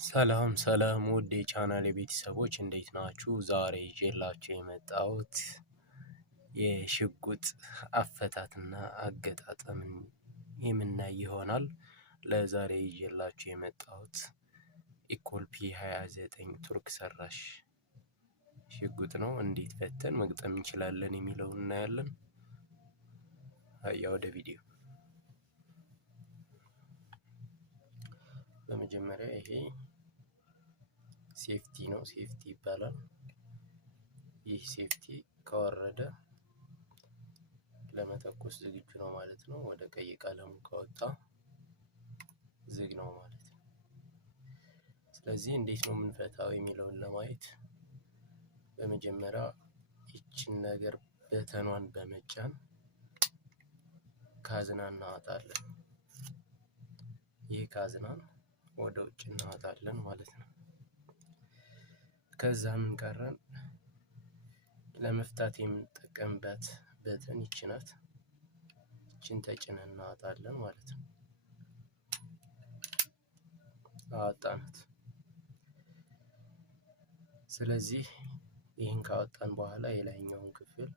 ሰላም ሰላም ውድ የቻናሌ ቤተሰቦች እንዴት ናችሁ? ዛሬ ይዤላችሁ የመጣሁት የሽጉጥ አፈታትና አገጣጠምን የምናይ ይሆናል። ለዛሬ ይዤላችሁ የመጣሁት ኢኮልፒ 29 ቱርክ ሰራሽ ሽጉጥ ነው። እንዴት ፈተን መግጠም እንችላለን የሚለውን እናያለን። ወደ ቪዲዮ። በመጀመሪያ ይሄ ሴፍቲ ነው። ሴፍቲ ይባላል። ይህ ሴፍቲ ከወረደ ለመተኮስ ዝግጁ ነው ማለት ነው። ወደ ቀይ ቀለሙ ከወጣ ዝግ ነው ማለት ነው። ስለዚህ እንዴት ነው የምንፈታው የሚለውን ለማየት በመጀመሪያ ይችን ነገር በተኗን በመጫን ካዝና እናወጣለን። ይህ ካዝናን ወደ ውጭ እናወጣለን ማለት ነው። ከዛም ቀረን ለመፍታት የምንጠቀምበት በተን ይቺ ናት። ይቺን ተጭነን እናወጣለን ማለት ነው። አወጣናት። ስለዚህ ይህን ካወጣን በኋላ የላይኛውን ክፍል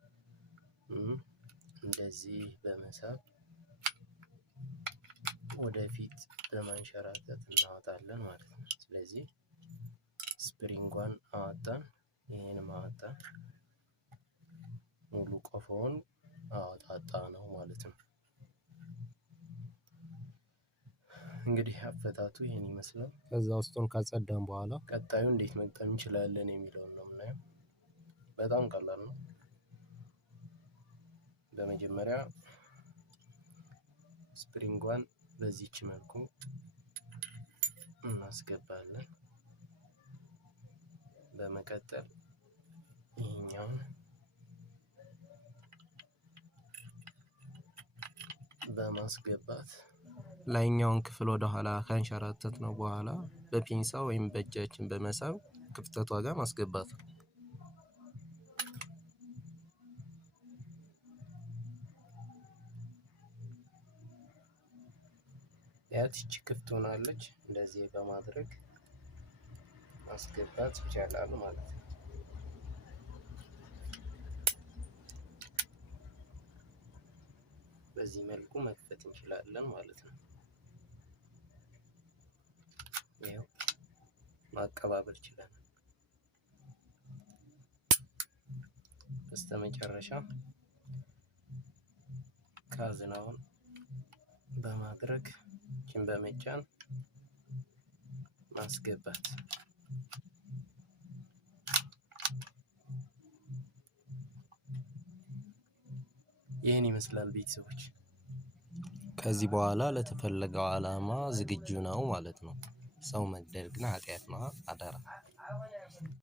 እንደዚህ በመሳብ ወደፊት በማንሸራተት እናወጣለን ማለት ነው። ስለዚህ ስፕሪንጓን አወጣን፣ ይሄንም አወጣን፣ ሙሉ ቆፎውን አወጣጣ ነው ማለት ነው። እንግዲህ አፈታቱ ይሄን ይመስላል። ከዛ ውስጡን ካጸዳን በኋላ ቀጣዩ እንዴት መግጠም እንችላለን የሚለውን ነው የምናየው። በጣም ቀላል ነው። በመጀመሪያ ስፕሪንጓን በዚህች መልኩ እናስገባለን። በመቀጠል ይሄኛውን በማስገባት ላይኛውን ክፍል ወደ ኋላ ካንሸራተት ነው በኋላ በፒንሳ ወይም በእጃችን በመሳብ ክፍተቷ ጋር ማስገባት ነው። ያቺ ክፍት ሆናለች። እንደዚህ በማድረግ ማስገባት ይቻላል ማለት ነው። በዚህ መልኩ መክፈት እንችላለን ማለት ነው። ይሄው ማቀባበል ይችላል። በስተመጨረሻ ካዝናውን በማድረግ ይህን በመጫን ማስገባት። ይህን ይመስላል ቤተሰቦች። ከዚህ በኋላ ለተፈለገው ዓላማ ዝግጁ ነው ማለት ነው። ሰው መግደል ግን ኃጢአት ነው። አደራ